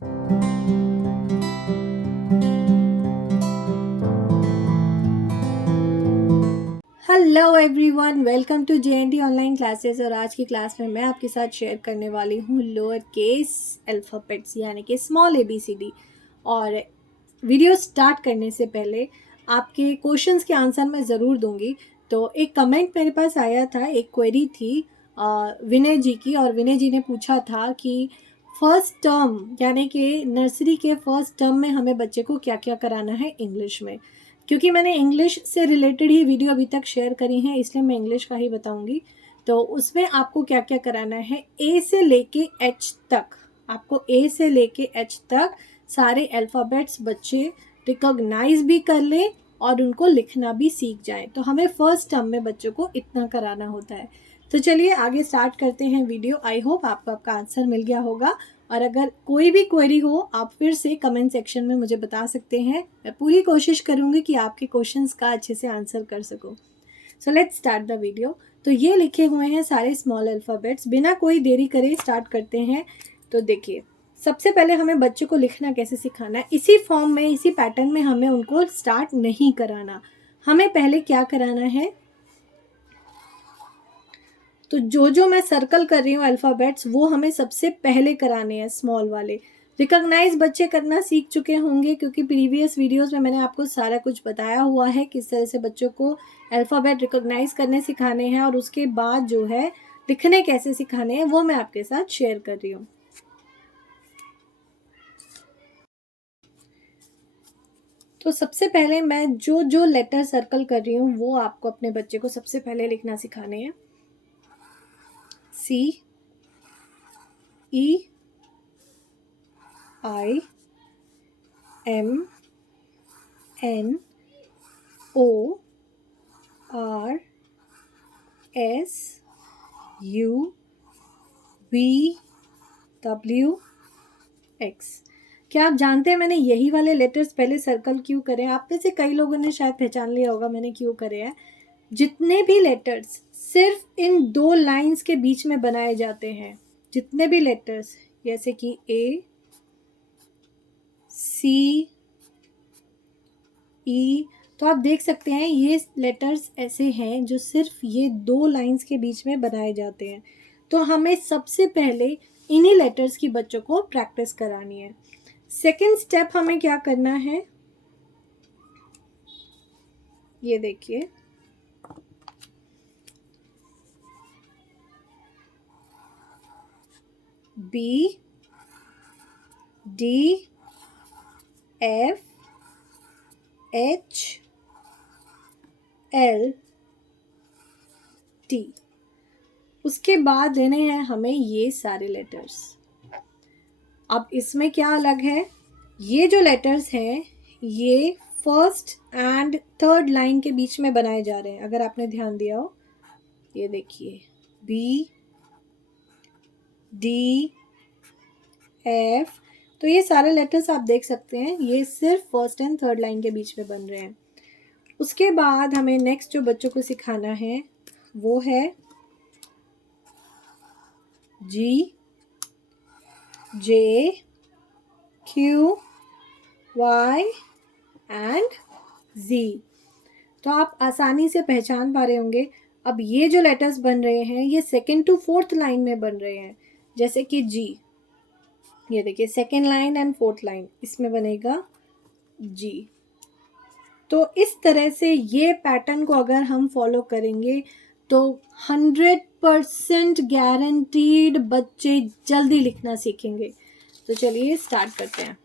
Hello everyone, welcome to JNT online classes. और आज की क्लास में मैं आपके साथ शेयर करने वाली हूँ लोअर केस अल्फ़ाबेट्स यानी कि स्मॉल ABCD। और वीडियो स्टार्ट करने से पहले आपके क्वेश्चंस के आंसर मैं ज़रूर दूंगी। तो एक कमेंट मेरे पास आया था, एक क्वेरी थी विनय जी की, और विनय जी ने पूछा था कि फर्स्ट टर्म यानी कि नर्सरी के फर्स्ट टर्म में हमें बच्चे को क्या क्या कराना है इंग्लिश में। क्योंकि मैंने इंग्लिश से रिलेटेड ही वीडियो अभी तक शेयर करी हैं, इसलिए मैं इंग्लिश का ही बताऊंगी। तो उसमें आपको क्या क्या कराना है, ए से लेके एच तक, आपको ए से लेके एच तक सारे अल्फ़ाबेट्स बच्चे रिकॉग्नाइज भी कर लें और उनको लिखना भी सीख जाएं। तो हमें फर्स्ट टर्म में बच्चों को इतना कराना होता है। तो चलिए आगे स्टार्ट करते हैं वीडियो। आई होप आपको आपका आंसर मिल गया होगा। और अगर कोई भी क्वेरी हो आप फिर से कमेंट सेक्शन में मुझे बता सकते हैं। मैं पूरी कोशिश करूँगी कि आपके क्वेश्चंस का अच्छे से आंसर कर सकूँ। So let's start the video. तो ये लिखे हुए हैं सारे स्मॉल अल्फ़ाबेट्स। बिना कोई देरी करे स्टार्ट करते हैं। तो देखिए, सबसे पहले हमें बच्चों को लिखना कैसे सिखाना है, इसी फॉर्म में, इसी पैटर्न में हमें उनको स्टार्ट नहीं कराना। हमें पहले क्या कराना है, तो जो मैं सर्कल कर रही हूँ अल्फ़ाबेट्स, वो हमें सबसे पहले कराने हैं, स्मॉल वाले। रिकॉग्नाइज बच्चे करना सीख चुके होंगे क्योंकि प्रीवियस वीडियोस में मैंने आपको सारा कुछ बताया हुआ है किस तरह से बच्चों को अल्फ़ाबेट रिकॉग्नाइज करने सिखाने हैं, और उसके बाद जो है लिखने कैसे सिखाने हैं वो मैं आपके साथ शेयर कर रही हूँ। तो सबसे पहले मैं जो लेटर सर्कल कर रही हूँ वो आपको अपने बच्चे को सबसे पहले लिखना सिखाने हैं। C E I M N O R S U V W X। क्या आप जानते हैं मैंने यही वाले लेटर्स पहले सर्कल क्यों करे? आप में से कई लोगों ने शायद पहचान लिया होगा मैंने क्यों करे हैं। जितने भी लेटर्स सिर्फ इन दो लाइंस के बीच में बनाए जाते हैं, जितने भी लेटर्स, जैसे कि A C E, तो आप देख सकते हैं ये लेटर्स ऐसे हैं जो सिर्फ ये दो लाइंस के बीच में बनाए जाते हैं। तो हमें सबसे पहले इन्हीं लेटर्स की बच्चों को प्रैक्टिस करानी है। सेकंड स्टेप हमें क्या करना है, ये देखिए, B D F H L T। उसके बाद लेने हैं हमें ये सारे लेटर्स। अब इसमें क्या अलग है, ये जो लेटर्स हैं ये फर्स्ट एंड थर्ड लाइन के बीच में बनाए जा रहे हैं। अगर आपने ध्यान दिया हो, ये देखिए, B D F, तो ये सारे लेटर्स आप देख सकते हैं ये सिर्फ फर्स्ट एंड थर्ड लाइन के बीच में बन रहे हैं। उसके बाद हमें नेक्स्ट जो बच्चों को सिखाना है वो है G J Q Y and Z। तो आप आसानी से पहचान पा रहे होंगे। अब ये जो लेटर्स बन रहे हैं ये सेकेंड टू फोर्थ लाइन में बन रहे हैं। जैसे कि G, ये देखिए second line and fourth line, इसमें बनेगा G। तो इस तरह से ये पैटर्न को अगर हम फॉलो करेंगे तो 100% गारंटीड बच्चे जल्दी लिखना सीखेंगे। तो चलिए स्टार्ट करते हैं।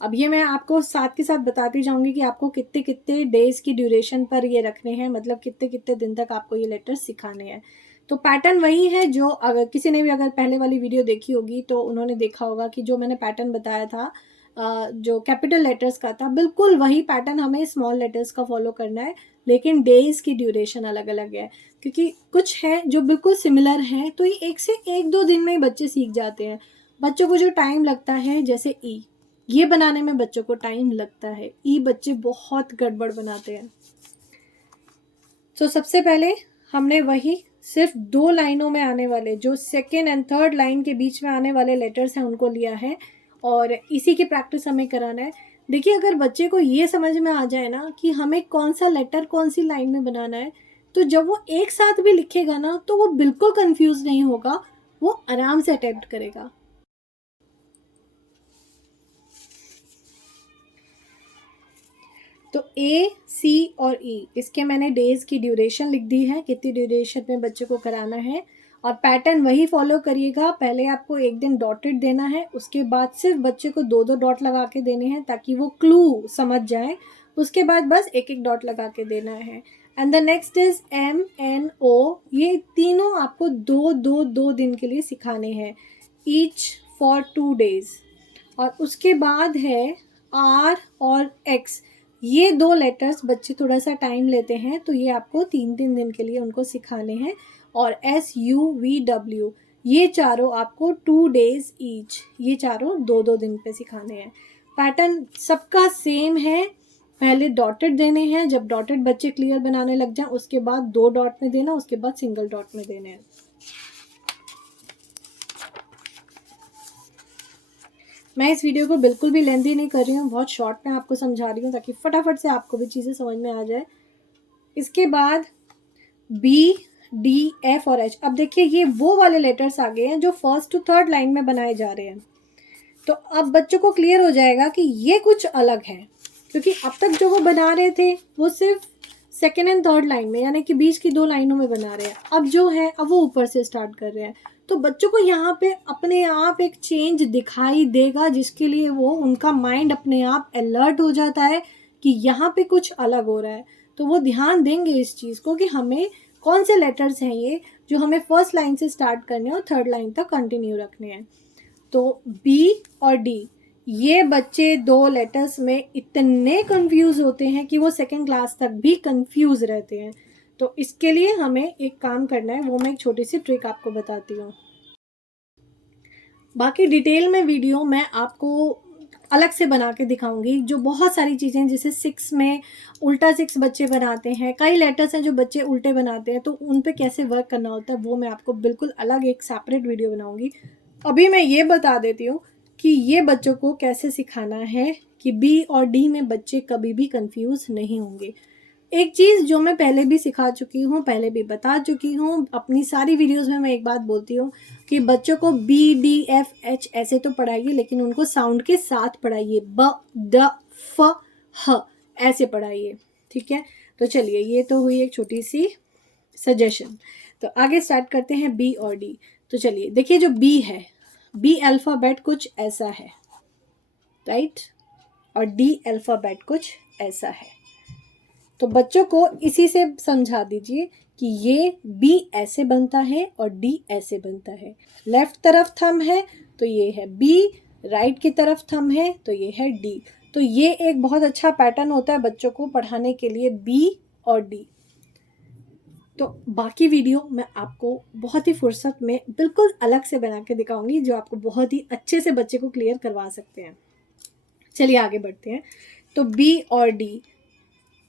अब ये मैं आपको साथ के साथ बताती जाऊंगी कि आपको कितने कितने डेज की ड्यूरेशन पर ये रखने हैं, मतलब कितने कितने दिन तक आपको ये लेटर सिखाने हैं। तो पैटर्न वही है जो, अगर किसी ने भी अगर पहले वाली वीडियो देखी होगी तो उन्होंने देखा होगा कि जो मैंने पैटर्न बताया था जो कैपिटल लेटर्स का था, बिल्कुल वही पैटर्न हमें स्मॉल लेटर्स का फॉलो करना है। लेकिन डेज की ड्यूरेशन अलग अलग है क्योंकि कुछ है जो बिल्कुल सिमिलर हैं, तो ये एक से एक दो दिन में ही बच्चे सीख जाते हैं। बच्चों को जो टाइम लगता है, जैसे ई, ये बनाने में बच्चों को टाइम लगता है। ई बच्चे बहुत गड़बड़ बनाते हैं। तो सबसे पहले हमने वही सिर्फ दो लाइनों में आने वाले, जो सेकेंड एंड थर्ड लाइन के बीच में आने वाले लेटर्स हैं, उनको लिया है। और इसी की प्रैक्टिस हमें कराना है। देखिए, अगर बच्चे को ये समझ में आ जाए ना कि हमें कौन सा लेटर कौन सी लाइन में बनाना है, तो जब वो एक साथ भी लिखेगा ना तो वो बिल्कुल कंफ्यूज नहीं होगा, वो आराम से अटेम्प्ट करेगा। तो ए, सी और ई, इसके मैंने डेज की ड्यूरेशन लिख दी है, कितनी ड्यूरेशन में बच्चे को कराना है। और पैटर्न वही फॉलो करिएगा, पहले आपको एक दिन डॉटेड देना है, उसके बाद सिर्फ बच्चे को 2-2 डॉट लगा के देने हैं ताकि वो क्लू समझ जाए। उसके बाद बस एक एक डॉट लगा के देना है। And the next is M, N, O, ये तीनों आपको 2-2-2 दिन के लिए सिखाने हैं, ईच फॉर 2 days। और उसके बाद है आर और एक्स, ये 2 लेटर्स बच्चे थोड़ा सा टाइम लेते हैं, तो ये आपको 3-3 दिन के लिए उनको सिखाने हैं। और एस, यू, वी, डब्ल्यू, ये चारों आपको 2 days ईच, ये चारों 2-2 दिन पे सिखाने हैं। पैटर्न सबका सेम है, पहले डॉटेड देने हैं, जब डॉटेड बच्चे क्लियर बनाने लग जाए उसके बाद 2 डॉट में देना, उसके बाद सिंगल डॉट में देने हैं। मैं इस वीडियो को बिल्कुल भी लेंथी नहीं कर रही हूँ, बहुत शॉर्ट में आपको समझा रही हूँ ताकि फटाफट से आपको भी चीज़ें समझ में आ जाए। इसके बाद बी, डी, एफ और एच। अब देखिए, ये वो वाले लेटर्स आ गए हैं जो 1st to 3rd लाइन में बनाए जा रहे हैं। तो अब बच्चों को क्लियर हो जाएगा कि ये कुछ अलग है, क्योंकि अब तक जो वो बना रहे थे वो सिर्फ 2nd and 3rd लाइन में, यानी कि बीच की 2 लाइनों में बना रहे हैं। अब जो है, अब वो ऊपर से स्टार्ट कर रहे हैं। तो बच्चों को यहाँ पे अपने आप एक चेंज दिखाई देगा, जिसके लिए वो, उनका माइंड अपने आप अलर्ट हो जाता है कि यहाँ पे कुछ अलग हो रहा है। तो वो ध्यान देंगे इस चीज़ को कि हमें कौन से लेटर्स हैं ये जो हमें 1st लाइन से स्टार्ट करने हैं और 3rd लाइन तक कंटिन्यू रखने हैं। तो बी और डी, ये बच्चे 2 लेटर्स में इतने कंफ्यूज होते हैं कि वो 2nd क्लास तक भी कंफ्यूज रहते हैं। तो इसके लिए हमें एक काम करना है, वो मैं एक छोटी सी ट्रिक आपको बताती हूँ। बाकी डिटेल में वीडियो मैं आपको अलग से बना के दिखाऊंगी, जो बहुत सारी चीज़ें, जैसे 6 में उल्टा 6 बच्चे बनाते हैं, कई लेटर्स हैं जो बच्चे उल्टे बनाते हैं, तो उन पे कैसे वर्क करना होता है वो मैं आपको बिल्कुल अलग एक सेपरेट वीडियो बनाऊंगी। अभी मैं ये बता देती हूँ कि ये बच्चों को कैसे सिखाना है कि बी और डी में बच्चे कभी भी कंफ्यूज नहीं होंगे। एक चीज़ जो मैं पहले भी सिखा चुकी हूँ, पहले भी बता चुकी हूँ, अपनी सारी वीडियोस में मैं एक बात बोलती हूँ कि बच्चों को बी, डी, एफ, एच ऐसे तो पढ़ाइए, लेकिन उनको साउंड के साथ पढ़ाइए, ब, ड, फ, ह ऐसे पढ़ाइए, ठीक है। तो चलिए, ये तो हुई एक छोटी सी सजेशन। तो आगे स्टार्ट करते हैं बी और डी। तो चलिए देखिए, जो बी है, बी अल्फ़ाबेट कुछ ऐसा है, राइट, और डी अल्फ़ाबेट कुछ ऐसा है। तो बच्चों को इसी से समझा दीजिए कि ये बी ऐसे बनता है और डी ऐसे बनता है। लेफ्ट तरफ थंब है तो ये है बी, राइट की तरफ थंब है तो ये है डी। तो ये एक बहुत अच्छा पैटर्न होता है बच्चों को पढ़ाने के लिए, बी और डी। तो बाकी वीडियो मैं आपको बहुत ही फुर्सत में बिल्कुल अलग से बना के दिखाऊंगी, जो आपको बहुत ही अच्छे से बच्चे को क्लियर करवा सकते हैं। चलिए आगे बढ़ते हैं। तो बी और डी,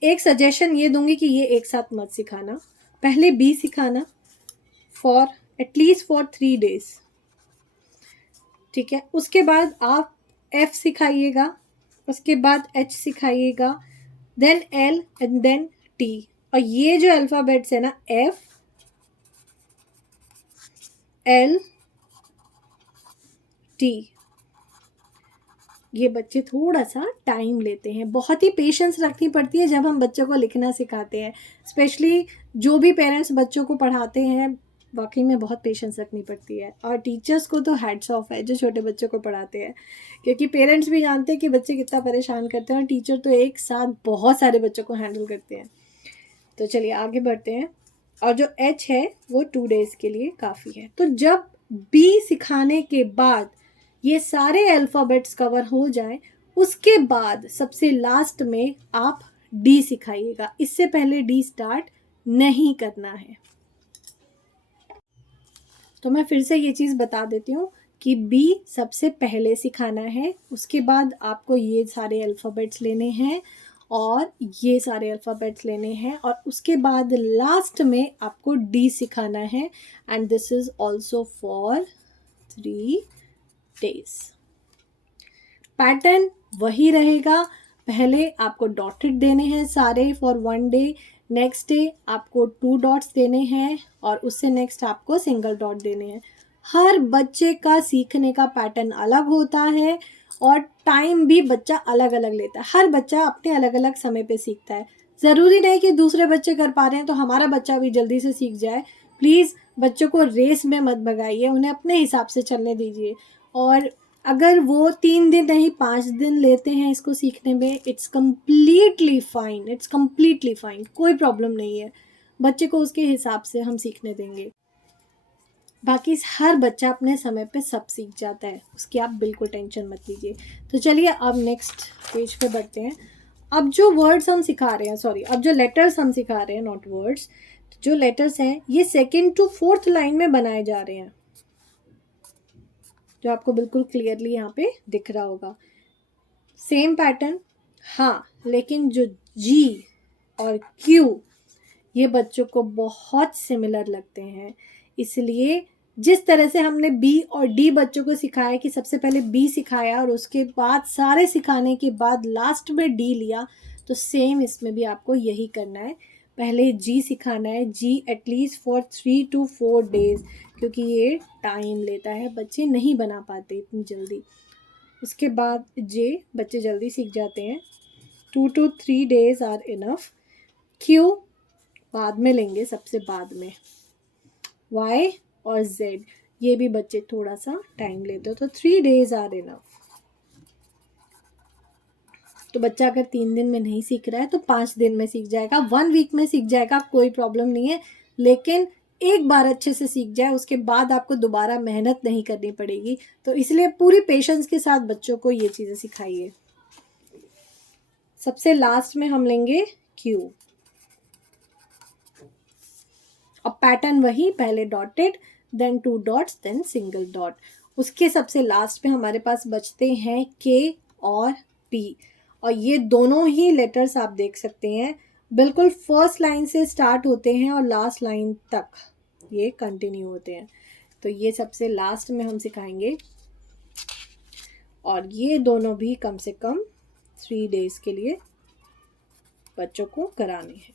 एक सजेशन ये दूंगी कि ये एक साथ मत सिखाना, पहले बी सिखाना फॉर एटलीस्ट फॉर 3 days, ठीक है। उसके बाद आप एफ सिखाइएगा, उसके बाद एच सिखाइएगा, then L and then T. और ये जो अल्फ़ाबेट्स है ना, एफ, एल, टी, ये बच्चे थोड़ा सा टाइम लेते हैं, बहुत ही पेशेंस रखनी पड़ती है जब हम बच्चों को लिखना सिखाते हैं। स्पेशली जो भी पेरेंट्स बच्चों को पढ़ाते हैं, वाकई में बहुत पेशेंस रखनी पड़ती है। और टीचर्स को तो हैट्स ऑफ है जो छोटे बच्चों को पढ़ाते हैं, क्योंकि पेरेंट्स भी जानते हैं कि बच्चे कितना परेशान करते हैं, और टीचर तो एक साथ बहुत सारे बच्चों को हैंडल करते हैं। तो चलिए आगे बढ़ते हैं। और जो एच है वो 2 days के लिए काफ़ी है। तो जब बी सिखाने के बाद ये सारे अल्फ़ाबेट्स कवर हो जाएं, उसके बाद सबसे लास्ट में आप डी सिखाइएगा, इससे पहले डी स्टार्ट नहीं करना है। तो मैं फिर से ये चीज़ बता देती हूँ कि बी सबसे पहले सिखाना है, उसके बाद आपको ये सारे अल्फ़ाबेट्स लेने हैं और ये सारे अल्फ़ाबेट्स लेने हैं, और उसके बाद लास्ट में आपको डी सिखाना है। And this is also for 3 days। Pattern वही रहेगा, पहले आपको डॉटेड देने हैं सारे फॉर 1 डे, नेक्स्ट डे आपको 2 डॉट्स देने हैं और उससे नेक्स्ट आपको सिंगल डॉट देने हैं। हर बच्चे का सीखने का पैटर्न अलग होता है और टाइम भी बच्चा अलग अलग लेता है। हर बच्चा अपने अलग अलग समय पे सीखता है। ज़रूरी नहीं कि दूसरे बच्चे कर पा रहे हैं तो हमारा बच्चा भी जल्दी से सीख जाए। प्लीज़ बच्चों को रेस में मत भगाइए, उन्हें अपने हिसाब से चलने दीजिए। और अगर वो 3 दिन नहीं 5 दिन लेते हैं इसको सीखने में, it's completely fine, it's completely fine, कोई प्रॉब्लम नहीं है। बच्चे को उसके हिसाब से हम सीखने देंगे। बाकी हर बच्चा अपने समय पे सब सीख जाता है, उसकी आप बिल्कुल टेंशन मत लीजिए। तो चलिए अब नेक्स्ट पेज पे बढ़ते हैं। अब जो वर्ड्स हम सिखा रहे हैं, अब जो लेटर्स हम सिखा रहे हैं, नॉट वर्ड्स, जो लेटर्स हैं ये 2nd to 4th लाइन में बनाए जा रहे हैं, जो आपको बिल्कुल क्लियरली यहाँ पे दिख रहा होगा। सेम पैटर्न, हाँ, लेकिन जो जी और क्यू ये बच्चों को बहुत सिमिलर लगते हैं, इसलिए जिस तरह से हमने बी और डी बच्चों को सिखाया कि सबसे पहले बी सिखाया और उसके बाद सारे सिखाने के बाद लास्ट में डी लिया, तो सेम इसमें भी आपको यही करना है। पहले जी सिखाना है, जी एटलीस्ट फॉर 3 to 4 डेज, क्योंकि ये टाइम लेता है, बच्चे नहीं बना पाते इतनी जल्दी। उसके बाद जे बच्चे जल्दी सीख जाते हैं, 2 to 3 days are enough. Q बाद में लेंगे, सबसे बाद में। वाई और जेड ये भी बच्चे थोड़ा सा टाइम लेते हो, तो 3 डेज आर इनफ। तो बच्चा अगर 3 दिन में नहीं सीख रहा है तो 5 दिन में सीख जाएगा, 1 वीक में सीख जाएगा, कोई प्रॉब्लम नहीं है। लेकिन एक बार अच्छे से सीख जाए उसके बाद आपको दोबारा मेहनत नहीं करनी पड़ेगी। तो इसलिए पूरी पेशेंस के साथ बच्चों को ये चीज़ें सिखाइए। सबसे लास्ट में हम लेंगे क्यू और पैटर्न वही, पहले dotted, then 2 dots, then single dot. उसके सबसे लास्ट में हमारे पास बचते हैं के और पी, और ये दोनों ही लेटर्स आप देख सकते हैं बिल्कुल फर्स्ट लाइन से स्टार्ट होते हैं और लास्ट लाइन तक ये कंटिन्यू होते हैं। तो ये सबसे लास्ट में हम सिखाएंगे और ये दोनों भी कम से कम 3 डेज के लिए बच्चों को कराने हैं।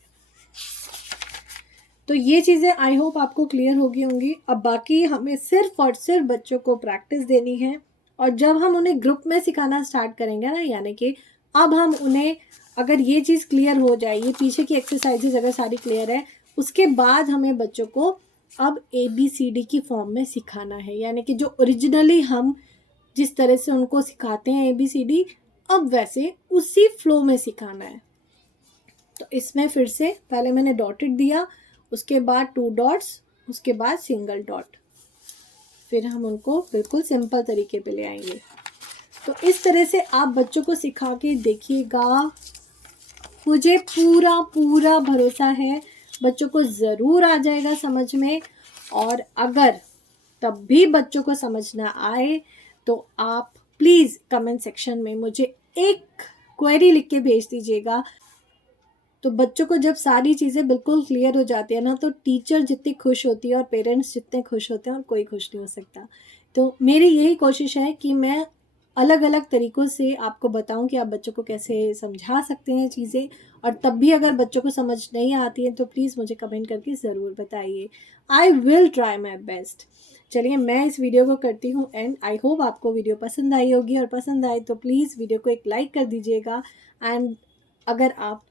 तो ये चीज़ें आई होप आपको क्लियर हो गई होंगी। अब बाकी हमें सिर्फ और सिर्फ बच्चों को प्रैक्टिस देनी है, और जब हम उन्हें ग्रुप में सिखाना स्टार्ट करेंगे ना, यानी कि अब हम उन्हें, अगर ये चीज़ क्लियर हो जाए, ये पीछे की एक्सरसाइजेज अगर सारी क्लियर है, उसके बाद हमें बच्चों को अब ABCD की फॉर्म में सिखाना है, यानी कि जो ओरिजिनली हम जिस तरह से उनको सिखाते हैं ABCD, अब वैसे उसी फ्लो में सिखाना है। तो इसमें फिर से पहले मैंने डॉटेड दिया, उसके बाद 2 डॉट्स, उसके बाद सिंगल डॉट, फिर हम उनको बिल्कुल सिंपल तरीके पे ले आएंगे। तो इस तरह से आप बच्चों को सिखा के देखिएगा, मुझे पूरा पूरा भरोसा है बच्चों को ज़रूर आ जाएगा समझ में। और अगर तब भी बच्चों को समझ ना आए तो आप प्लीज़ कमेंट सेक्शन में मुझे एक क्वेरी लिख के भेज दीजिएगा। तो बच्चों को जब सारी चीज़ें बिल्कुल क्लियर हो जाती है ना, तो टीचर जितनी खुश होती है और पेरेंट्स जितने खुश होते हैं, और कोई खुश नहीं हो सकता। तो मेरी यही कोशिश है कि मैं अलग अलग तरीक़ों से आपको बताऊं कि आप बच्चों को कैसे समझा सकते हैं चीज़ें। और तब भी अगर बच्चों को समझ नहीं आती है तो प्लीज़ मुझे कमेंट करके ज़रूर बताइए। I will try my best. चलिए मैं इस वीडियो को करती हूँ एंड। आई होप आपको वीडियो पसंद आई होगी, और पसंद आए तो प्लीज़ वीडियो को एक लाइक कर दीजिएगा। एंड अगर आप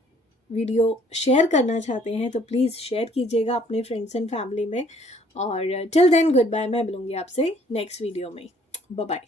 वीडियो शेयर करना चाहते हैं तो प्लीज़ शेयर कीजिएगा अपने फ्रेंड्स एंड फैमिली में। और टिल देन गुड बाय, मैं मिलूँगी आपसे नेक्स्ट वीडियो में। Bye bye.